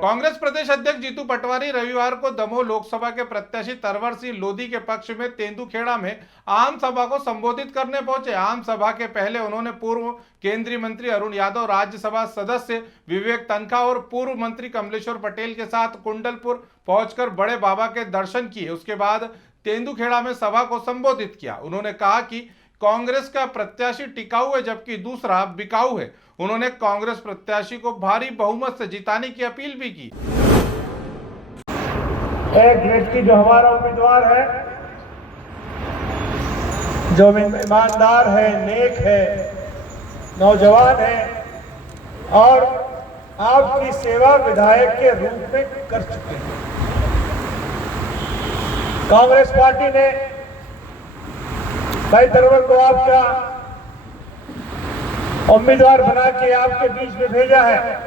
कांग्रेस प्रदेश अध्यक्ष जीतू पटवारी रविवार को दमोह लोकसभा के प्रत्याशी तरवर सिंह लोधी के पक्ष में तेंदुखेड़ा में आम सभा को संबोधित करने पहुंचे। आम सभा के पहले उन्होंने पूर्व केंद्रीय मंत्री अरुण यादव, राज्यसभा सदस्य विवेक तनखा और पूर्व मंत्री कमलेश्वर पटेल के साथ कुंडलपुर पहुंचकर बड़े बाबा के दर्शन किए। उसके बाद तेंदुखेड़ा में सभा को संबोधित किया। उन्होंने कहा कि कांग्रेस का प्रत्याशी टिकाऊ है जबकि दूसरा बिकाऊ है। उन्होंने कांग्रेस प्रत्याशी को भारी बहुमत से जिताने की अपील भी की। एक व्यक्ति जो हमारा उम्मीदवार है, जो ईमानदार है, नेक है, नौजवान है और आपकी सेवा विधायक के रूप में कर चुके हैं। कांग्रेस पार्टी ने भाई तरवर को आपका उम्मीदवार बना के आपके बीच में भेजा है।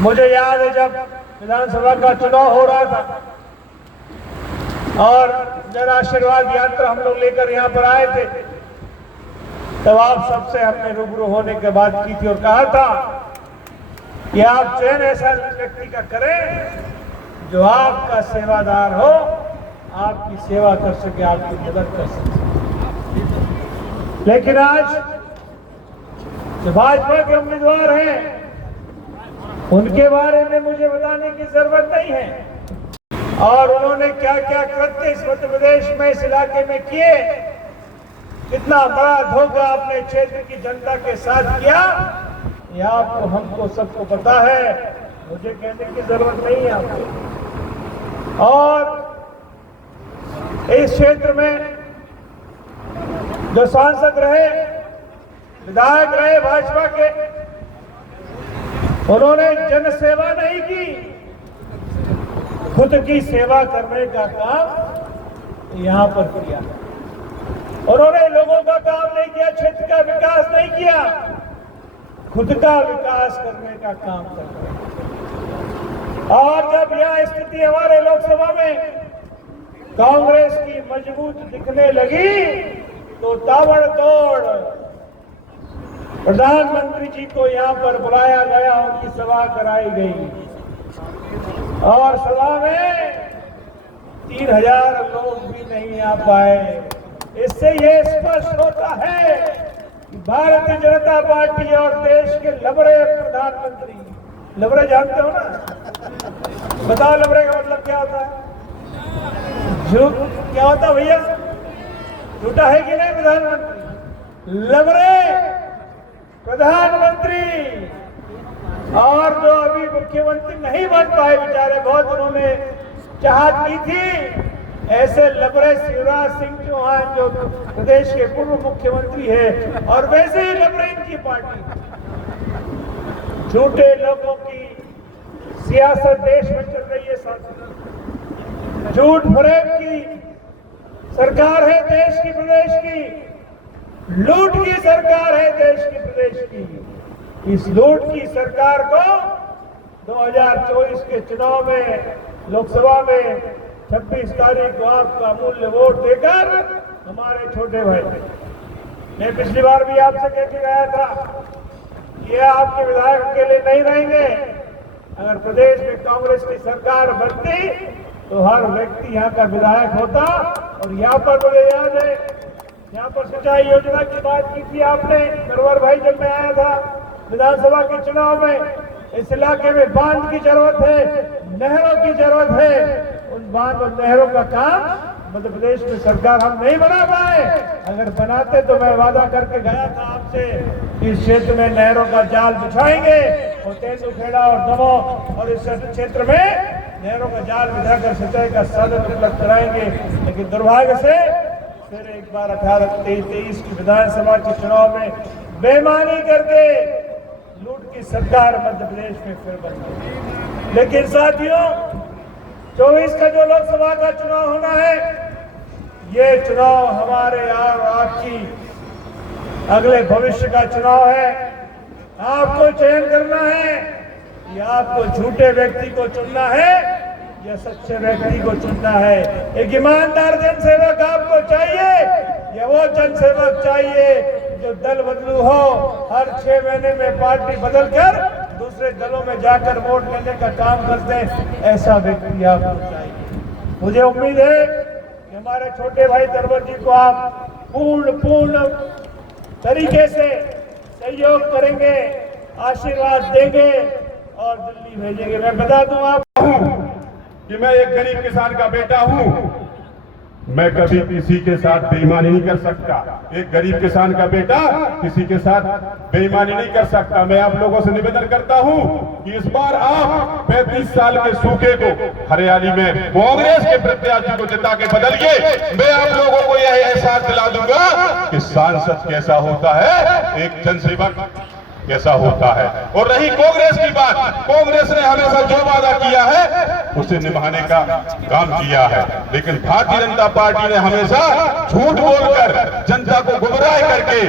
मुझे याद है जब विधानसभा का चुनाव हो रहा था और जन आशीर्वाद यात्रा हम लोग लेकर यहाँ पर आए थे, तब आप सबसे हमने रूबरू होने के बाद की थी और कहा था कि आप चयन ऐसा व्यक्ति का करें जो आपका सेवादार हो, आपकी सेवा कर सके, आपकी मदद कर सके। लेकिन आज जो भाजपा के उम्मीदवार हैं, उनके बारे में मुझे बताने की जरूरत नहीं है और उन्होंने क्या क्या कृत्य इस मध्य प्रदेश में, इस इलाके में किए, कितना बड़ा धोखा अपने क्षेत्र की जनता के साथ किया, ये आपको, हमको, सबको पता है। मुझे कहने की जरूरत नहीं है आपको। और इस क्षेत्र में जो सांसद रहे, विधायक रहे भाजपा के, उन्होंने जनसेवा नहीं की, खुद की सेवा करने का काम यहाँ पर किया। उन्होंने लोगों का काम नहीं किया, क्षेत्र का विकास नहीं किया, खुद का विकास करने का काम कर रहे। और जब यह स्थिति हमारे लोकसभा में कांग्रेस की मजबूत दिखने लगी तो ताबड़तोड़ प्रधानमंत्री जी को यहाँ पर बुलाया गया, उनकी सभा कराई गई और सभा में 3000 लोग भी नहीं आ पाए। इससे ये स्पष्ट होता है कि भारतीय जनता पार्टी और देश के लबरे प्रधानमंत्री, लबरे जानते हो ना, बताओ लबरे का मतलब क्या होता है? झूठ क्या होता भैया? झूठा है कि नहीं प्रधानमंत्री? लबरे प्रधानमंत्री और जो अभी मुख्यमंत्री नहीं बन पाए बेचारे, बहुत उन्होंने चाहत की थी, ऐसे लबरे शिवराज सिंह चौहान जो प्रदेश के पूर्व मुख्यमंत्री है, और वैसे ही लबरे इनकी पार्टी। झूठे लोगों की सियासत देश में चल रही है साथियों। झूठ फरेब की सरकार है देश की, प्रदेश की लूट की सरकार है देश की, प्रदेश की। इस लूट की सरकार को 2024 के चुनाव में, लोकसभा में 26 तारीख को आपका अमूल्य वोट देकर हमारे छोटे भाई, मैं पिछली बार भी आपसे कह के गया था, ये आपके विधायक अकेले नहीं रहेंगे। अगर प्रदेश में कांग्रेस की सरकार बनती तो हर व्यक्ति यहाँ का विधायक होता। और यहाँ पर मुझे याद है, यहाँ पर सिंचाई योजना की बात की थी आपने, नरवर भाई, जब मैं आया था विधानसभा के चुनाव में। इस इलाके में बांध की जरूरत है, नहरों की जरूरत है। उन बांध और नहरों का काम मध्य प्रदेश में सरकार हम नहीं बना पाए। अगर बनाते तो मैं वादा करके गया था आपसे कि इस क्षेत्र में नहरों का जाल बिछाएंगे और तेंदुखेड़ा और दमोह और इस क्षेत्र में नहरों का जाल बिछाकर सिंचाई का साधन उपलब्ध कराएंगे। लेकिन दुर्भाग्य से फिर एक बार 18-23 की विधानसभा के चुनाव में बेईमानी करके लूट की सरकार मध्य प्रदेश में फिर बन गई। लेकिन साथियों, 24 का जो लोकसभा का चुनाव होना है, ये चुनाव हमारे और आपकी अगले भविष्य का चुनाव है। आपको चयन करना है, या आपको झूठे व्यक्ति को चुनना है या सच्चे व्यक्ति को चुनना है। एक ईमानदार जनसेवक आपको चाहिए या वो जनसेवक चाहिए जो दल बदलू हो, हर 6 महीने में पार्टी बदलकर दूसरे दलों में जाकर वोट लेने का काम करते हैं, ऐसा व्यक्ति आपको चाहिए। मुझे उम्मीद है कि हमारे छोटे भाई तरवर जी को आप पूर्ण तरीके से सहयोग करेंगे, आशीर्वाद देंगे और दिल्ली भेजेंगे। मैं बता दूं आपको कि मैं एक गरीब किसान का बेटा हूं, मैं कभी किसी के साथ बेईमानी नहीं कर सकता। एक गरीब किसान का बेटा किसी के साथ बेईमानी नहीं कर सकता। मैं आप लोगों से निवेदन करता हूं कि इस बार आप 35 साल के सूखे को हरियाली में कांग्रेस के प्रत्याशी को जिता के बदलिए। मैं आप लोगों को यह एहसास दिला दूंगा कि सांसद कैसा होता है, एक जनसेवक कैसा होता है। और रही कांग्रेस की बात, कांग्रेस ने हमेशा जो वादा किया है उसे निभाने का काम किया है, लेकिन भारतीय जनता पार्टी ने हमेशा झूठ बोलकर जनता को गुमराह करके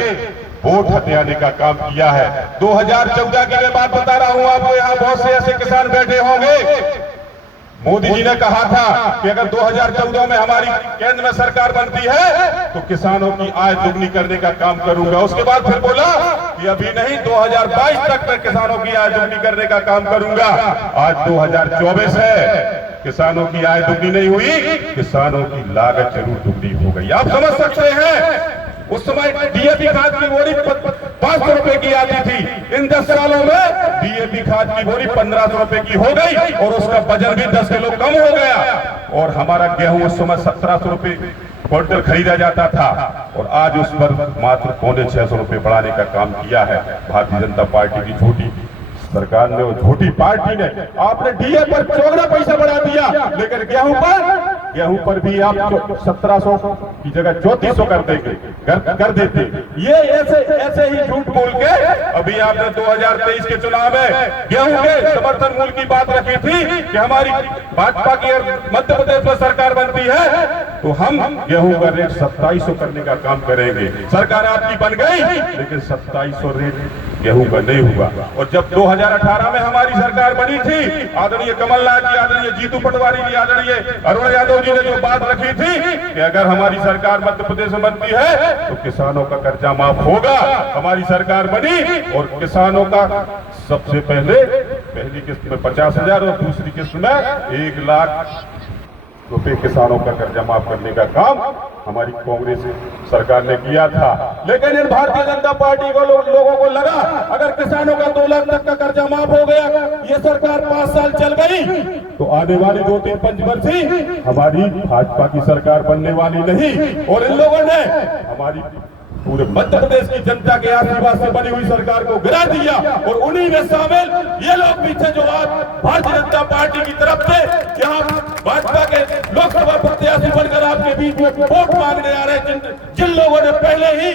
वोट हथियाने का काम किया है। 2014 की मैं बात बता रहा हूं आपको, यहाँ बहुत से ऐसे किसान बैठे होंगे। मोदी जी ने कहा था कि अगर 2014 में हमारी केंद्र में सरकार बनती है तो किसानों की आय दुगनी करने का काम करूंगा। उसके बाद फिर बोला कि अभी नहीं, 2022 तक मैं किसानों की आय दुगनी करने का काम करूंगा। आज 2024 है, किसानों की आय दुगनी नहीं हुई, किसानों की लागत जरूर दुगनी हो गई। आप समझ सकते हैं उस समय डीएपी खाद की बोरी 500 रुपए की आती थी, इन 10 सालों में डीएपी खाद की बोरी 1500 रुपए की हो गई और उसका वजन भी 10 किलो कम हो गया। और हमारा गेहूं उस समय 1700 रुपए क्विंटल खरीदा जाता था और आज उस पर मात्र 650 रुपए बढ़ाने का काम किया है भारतीय जनता पार्टी की झूठी सरकार ने और झूठी पार्टी ने। आपने डीए पर 14 पैसा बढ़ा दिया, लेकिन गेहूं पर भी आप 1700 की जगह 3400 कर देते। ये ऐसे ही झूठ बोल के अभी आपने 2023 के चुनाव में गेहूं के समर्थन मूल्य की बात रखी थी कि हमारी भाजपा की मध्य प्रदेश में सरकार बनती है तो हम गेहूं का रेट 2700 करने का काम करेंगे। सरकार आपकी बन गई, लेकिन 2700 रेट गेहूं का नहीं हुआ। और जब 2018 में हमारी सरकार बनी थी, आदरणीय कमलनाथ जी, आदरणीय जीतू पटवारी जी, आदरणीय अरुण यादव जी ने जो बात रखी थी कि अगर हमारी सरकार मध्य प्रदेश में बनती है तो किसानों का कर्जा माफ होगा। हमारी सरकार बनी और किसानों का सबसे पहली किस्त में 50,000 और दूसरी किस्त में 1 लाख रुपए किसानों का कर्जा माफ करने का काम हमारी कांग्रेस सरकार ने किया था। लेकिन इन भारतीय जनता पार्टी को लोगों को लगा अगर किसानों का 2 लाख तक का कर्जा माफ हो गया, ये सरकार 5 साल चल गई तो आने वाली 2-3 पंचवर्षीय हमारी भाजपा की सरकार बनने वाली नहीं। और इन लोगों ने हमारी पूरे मध्य प्रदेश की जनता के आशीर्वाद से बनी हुई सरकार को गिरा दिया। और उन्हीं में शामिल ये लोग पीछे जो आज भारतीय जनता पार्टी की तरफ से यहाँ भाजपा के लोकसभा प्रत्याशी बनकर आपके बीच में वोट मांगने आ रहे हैं, जिन लोगों ने पहले ही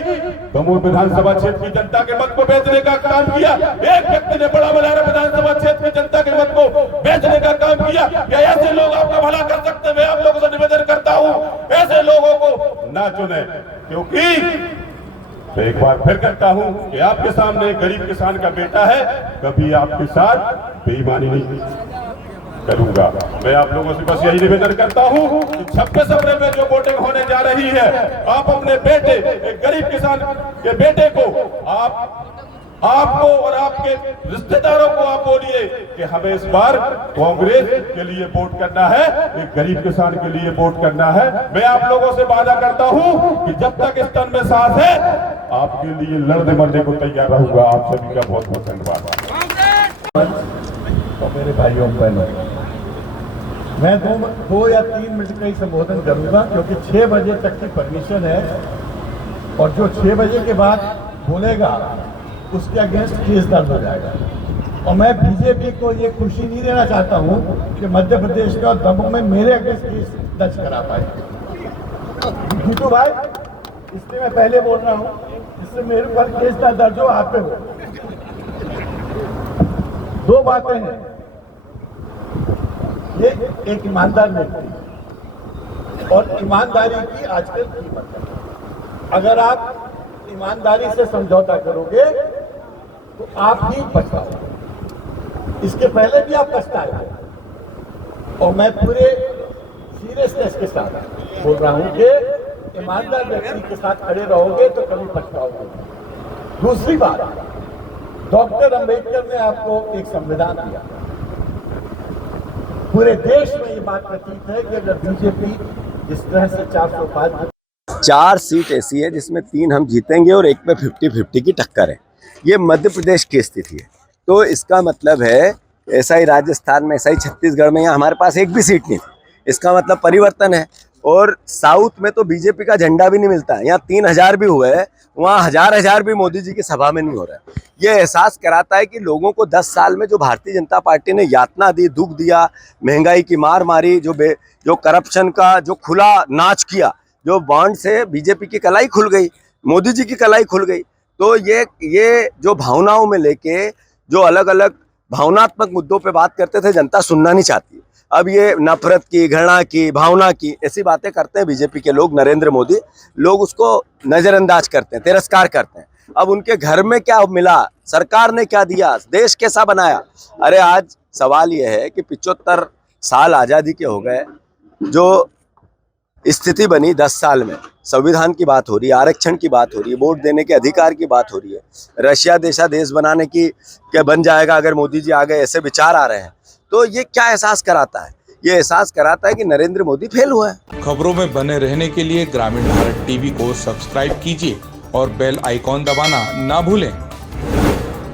दमोह विधानसभा क्षेत्र की जनता के मत को बेचने का काम किया, एक व्यक्ति ने बड़ा बलारा विधानसभा क्षेत्र की जनता के मत को बेचने का काम किया। क्या ऐसे लोग आपका भला कर सकते? मैं आप लोगों से निवेदन करता हूँ ऐसे लोगों को ना चुने, क्योंकि मैं एक बार फिर कहता हूं कि आपके सामने एक गरीब किसान का बेटा है, कभी आपके साथ बेईमानी नहीं करूंगा। मैं आप लोगों से बस यही निवेदन करता हूं कि 26 अप्रैल में जो वोटिंग होने जा रही है, आप अपने बेटे, एक गरीब किसान के बेटे को आपको और आपके रिश्तेदारों को आप बोलिए कि हमें इस बार कांग्रेस के लिए वोट करना है, एक गरीब किसान के लिए वोट करना है। मैं आप लोगों से वादा करता हूं कि जब तक इस तन में सांस है आपके लिए लड़ने मरने को तैयार रहूंगा। आप सभी का बहुत बहुत धन्यवाद। तो मेरे भाइयों बहनों, मैं 2 या 3 मिनट का ही संबोधन करूंगा क्योंकि 6 बजे तक की परमिशन है और जो 6 बजे के बाद बोलेगा उसके अगेंस्ट केस दर्ज हो जाएगा। और मैं बीजेपी को ये खुशी नहीं देना चाहता हूं कि मध्य प्रदेश का दमोह में मेरे अगेंस्ट केस दर्ज करा पाए। जीतू भाई, इसलिए मैं पहले बोल रहा हूं, इससे मेरे पर केस ना दर्ज हो, आप पे हो। 2 बातें हैं, ये एक ईमानदार व्यक्ति और ईमानदारी की आजकल कीमत है। अगर आप ईमानदारी से समझौता करोगे तो आप ही पछताओगे। इसके पहले भी आप पछताए और मैं पूरे सीरियसनेस के साथ बोल रहा हूं कि ईमानदार व्यक्ति के साथ खड़े रहोगे तो कभी पछताओगे। दूसरी बात, डॉक्टर अंबेडकर ने आपको एक संविधान दिया। पूरे देश में ये बात प्रतीत है कि अगर बीजेपी इस तरह से 405 4 सीट ऐसी है जिसमें 3 हम जीतेंगे और एक में 50-50 की टक्कर है। ये मध्य प्रदेश की स्थिति है। तो इसका मतलब है ऐसा ही राजस्थान में, ऐसा ही छत्तीसगढ़ में, यहाँ हमारे पास एक भी सीट नहीं थी। इसका मतलब परिवर्तन है। और साउथ में तो बीजेपी का झंडा भी नहीं मिलता है। यहाँ 3000 भी हुए हैं, वहाँ हजार भी मोदी जी की सभा में नहीं हो रहा है। ये एहसास कराता है कि लोगों को 10 साल में जो भारतीय जनता पार्टी ने यातना दी, दुख दिया, महंगाई की मार मारी, जो करप्शन का जो खुला नाच किया, जो बॉन्ड से बीजेपी की कलाई खुल गई, मोदी जी की कलाई खुल गई। तो ये जो भावनाओं में लेके जो अलग अलग भावनात्मक मुद्दों पे बात करते थे, जनता सुनना नहीं चाहती। अब ये नफरत की, घृणा की, भावना की ऐसी बातें करते हैं बीजेपी के लोग, नरेंद्र मोदी लोग उसको नजरअंदाज करते हैं, तिरस्कार करते हैं। अब उनके घर में क्या मिला, सरकार ने क्या दिया, देश कैसा बनाया? अरे आज सवाल यह है कि 75 साल आज़ादी के हो गए, जो स्थिति बनी 10 साल में, संविधान की बात हो रही है, आरक्षण की बात हो रही है, वोट देने के अधिकार की बात हो रही है, रशिया जैसा देश बनाने की क्या बन जाएगा अगर मोदी जी आ गए, ऐसे विचार आ रहे हैं। तो ये क्या एहसास कराता है? ये एहसास कराता है कि नरेंद्र मोदी फेल हुआ है। खबरों में बने रहने के लिए ग्रामीण भारत टीवी को सब्सक्राइब कीजिए और बेल आइकॉन दबाना ना भूलें।